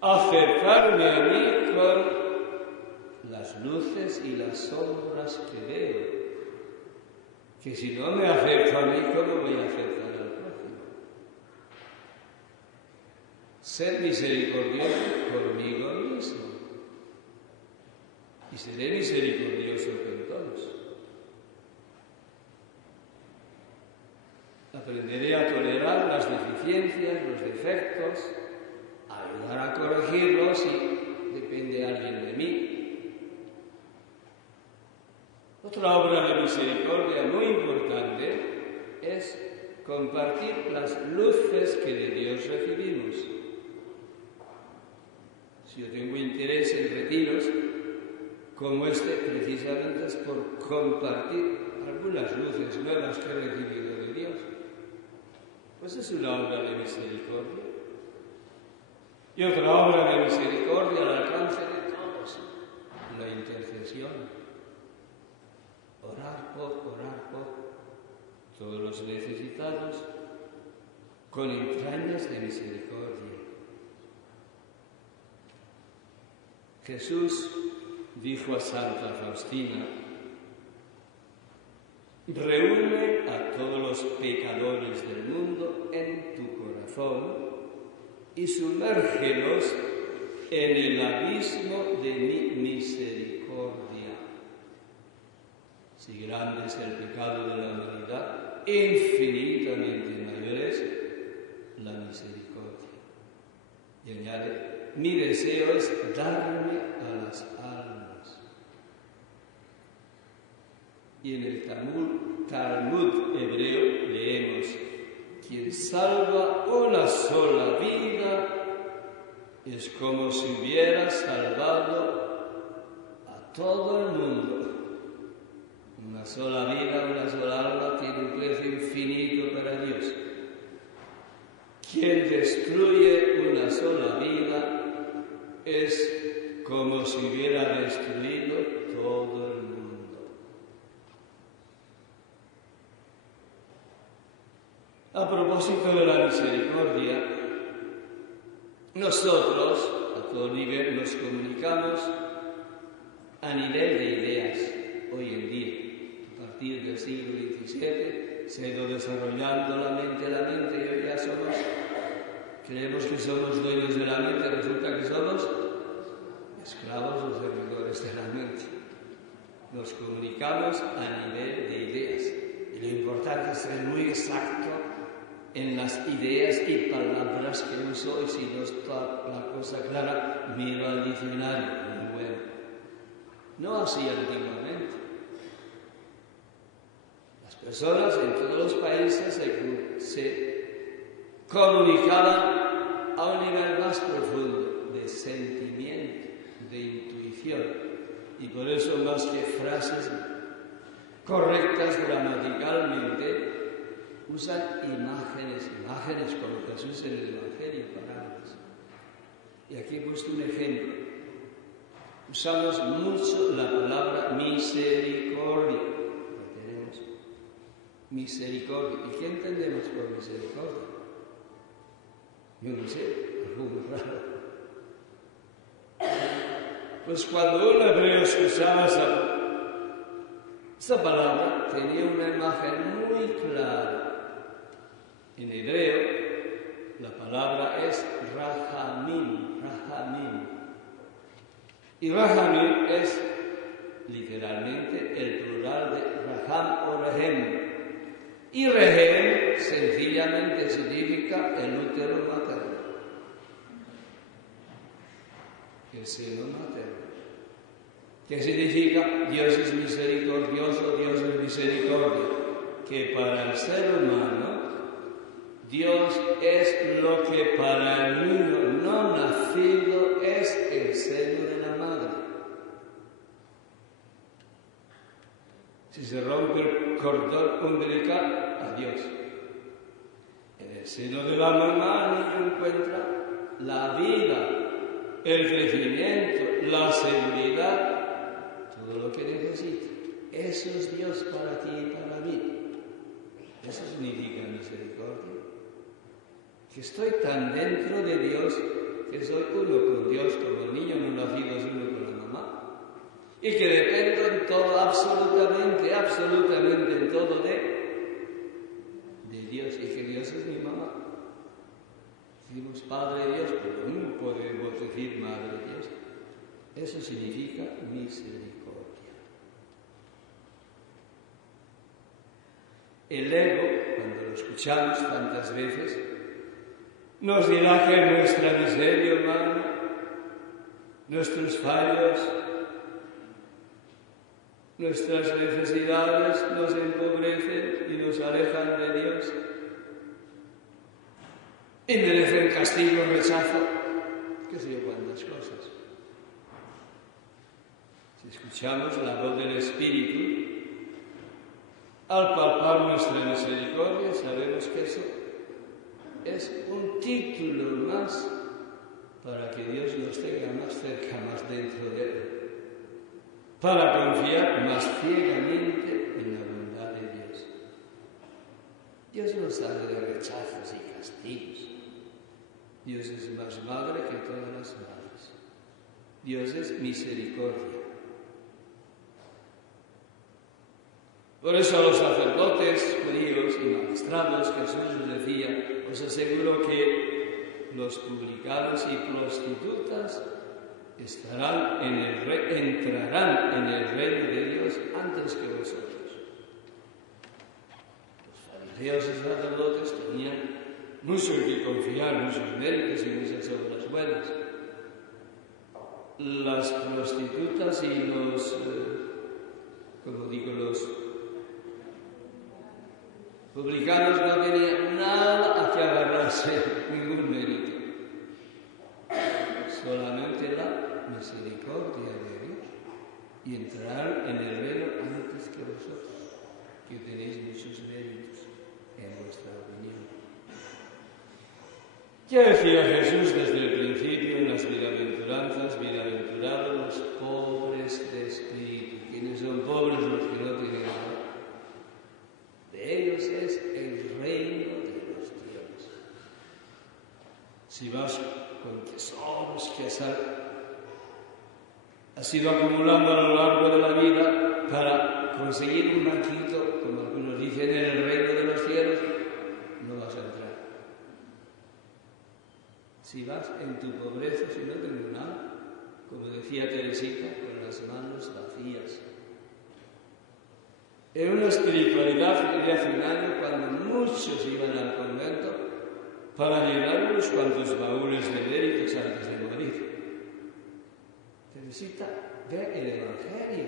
acercarme a mí con las luces y las sombras que veo. Que si no me acerco a mí, ¿cómo voy a acercar al prójimo? Ser misericordioso conmigo mismo. Y seré misericordioso con todos. Aprenderé a tolerar las deficiencias, los defectos, a ayudar a corregirlos si depende alguien de mí. Otra obra de misericordia muy importante es compartir las luces que de Dios recibimos. Si yo tengo interés en retiros como este, precisamente es por compartir algunas luces nuevas que he recibido de Dios. Pues es una obra de misericordia. Y otra obra de misericordia al alcance de todos, la intercesión. Orar por todos los necesitados con entrañas de misericordia. Jesús dijo a Santa Faustina: reúne a todos los pecadores del mundo en tu corazón y sumérgelos en el abismo de mi misericordia. Si grande es el pecado de la humanidad, infinitamente mayor es la misericordia. Y añade: mi deseo es darme a las almas. Y en el Talmud hebreo leemos: quien salva una sola vida es como si hubiera salvado a todo el mundo. Una sola vida, una sola alma tiene un precio infinito para Dios. Quien destruye una sola vida es como si hubiera destruido todo el mundo. A propósito de la misericordia, nosotros a todo nivel nos comunicamos a nivel de ideas hoy en día. A partir del siglo XVII se ha ido desarrollando la mente y hoy ya creemos que somos dueños de la mente, resulta que somos esclavos o servidores de la mente. Nos comunicamos a nivel de ideas y lo importante es ser muy exacto en las ideas y palabras que uso, y si no está la cosa clara, miro al diccionario. Muy bueno. No así antiguamente. Las personas en todos los países se comunicaban a un nivel más profundo de sentimiento, de intuición, y por eso más que frases correctas gramaticalmente, usan imágenes como Jesús en el Evangelio, parábolas. Y aquí he puesto un ejemplo. Usamos mucho la palabra misericordia. La tenemos. Misericordia. ¿Y qué entendemos por misericordia? Yo no sé, algo muy raro. Pues cuando un hebreo usaba esa palabra, tenía una imagen muy clara. En hebreo, la palabra es rahamim. Y rahamim es literalmente el plural de raham o rehem. Y rehem sencillamente significa el útero materno, el seno materno. ¿Qué significa? Dios es misericordioso, Dios es misericordia. Que para el ser humano, Dios es lo que para el niño no nacido es el seno de la madre. Si se rompe el cordón umbilical, adiós. En el seno de la mamá el niño encuentra la vida, el crecimiento, la seguridad, todo lo que necesita. Eso es Dios para ti y para mí. Eso significa misericordia. Que estoy tan dentro de Dios que soy uno y que dependo en todo, absolutamente en todo de Dios, y que Dios es mi mamá. Decimos Padre Dios, pero no podemos decir Madre Dios. Eso significa misericordia. El ego, cuando lo escuchamos tantas veces, nos dirá que nuestra miseria humana, nuestros fallos, nuestras necesidades nos empobrecen y nos alejan de Dios y merecen castigo, rechazo, qué sé yo cuántas cosas. Si escuchamos la voz del Espíritu, al palpar nuestra misericordia, sabemos que eso es un título más para que Dios nos tenga más cerca, más dentro de Él, para confiar más ciegamente en la bondad de Dios. Dios no sabe de rechazos y castigos. Dios es más madre que todas las madres. Dios es misericordia. Por eso a los sacerdotes judíos y magistrados Jesús les decía: os aseguro que los publicanos y prostitutas entrarán en el reino de Dios antes que vosotros. Los fariseos y sacerdotes tenían mucho en que confiar, muchos méritos y muchas obras buenas. Las prostitutas y los publicanos no tenían nada a que agarrarse, ningún mérito. Solamente la misericordia de Dios. Y entrarán en el reino antes que vosotros, que tenéis muchos méritos, en vuestra opinión. Ya decía Jesús desde el principio en las bienaventuranzas: bienaventurados los pobres de espíritu. ¿Quiénes son pobres? Los que no tienen nada. De ellos es el reino de los cielos. Si vas con tesoros que has ido acumulando a lo largo de la vida para conseguir un banquito, como algunos dicen, en el reino de los cielos, no vas a entrar. Si vas en tu pobreza, si no tengo nada, como decía Teresita, con las manos vacías. En una espiritualidad de hace un año, cuando muchos iban al convento para llenar unos cuantos baúles de méritos antes de morir. Teresita ve el Evangelio,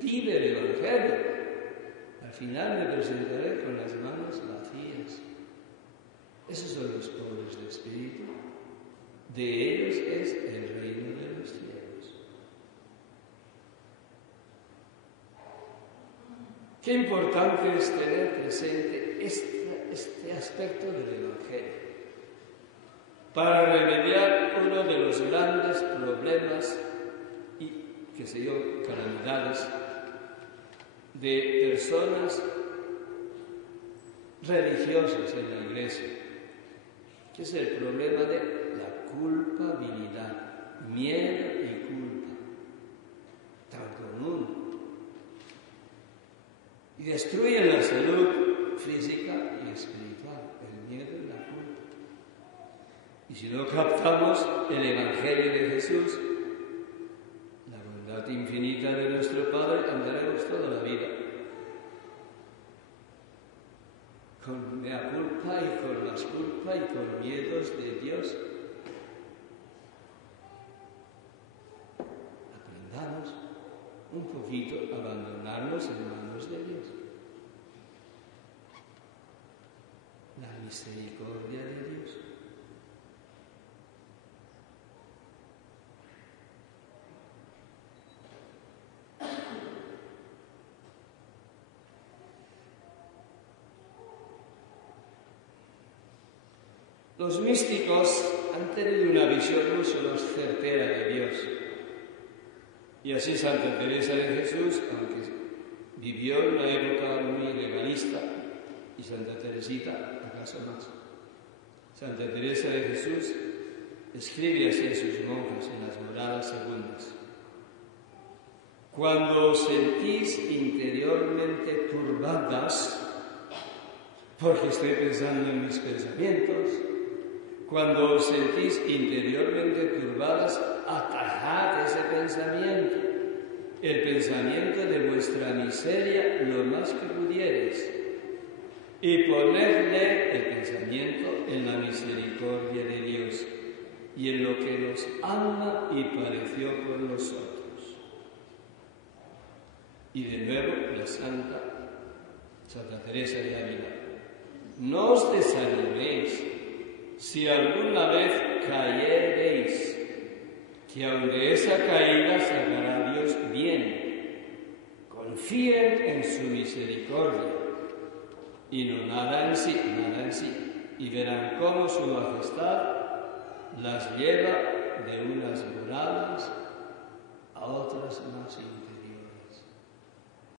vive el Evangelio. Al final me presentaré con las manos vacías. Esos son los pobres de espíritu. De ellos es el reino de los cielos. Qué importante es tener presente este aspecto del Evangelio para remediar uno de los grandes problemas y, calamidades de personas religiosas en la Iglesia, que es el problema de la culpabilidad, miedo y culpa, tan común. Y destruyen la salud física y espiritual, el miedo y la culpa. Y si no captamos el Evangelio de Jesús, la bondad infinita de nuestro Padre, andaremos toda la vida con mea culpa y con las culpas y con miedos de Dios. Aprendamos un poquito a abandonarnos en manos de Dios. La misericordia de Dios. Los místicos han tenido una visión mucho más certera de Dios. Y así Santa Teresa de Jesús, aunque vivió en una época muy legalista, y Santa Teresita, acaso más. Santa Teresa de Jesús escribe así a sus monjas en las moradas segundas: Cuando os sentís interiormente turbadas, porque estoy pensando en mis pensamientos, cuando os sentís interiormente turbadas, atajad ese pensamiento, el pensamiento de vuestra miseria lo más que pudierais, y ponedle el pensamiento en la misericordia de Dios y en lo que nos ama y padeció por nosotros. Y de nuevo la Santa Teresa de Ávila: no os desaniméis si alguna vez cayereis, que aun de esa caída sacará Dios bien. Confíen en su misericordia y no nada en sí, y verán cómo su majestad las lleva de unas moradas a otras más intensas.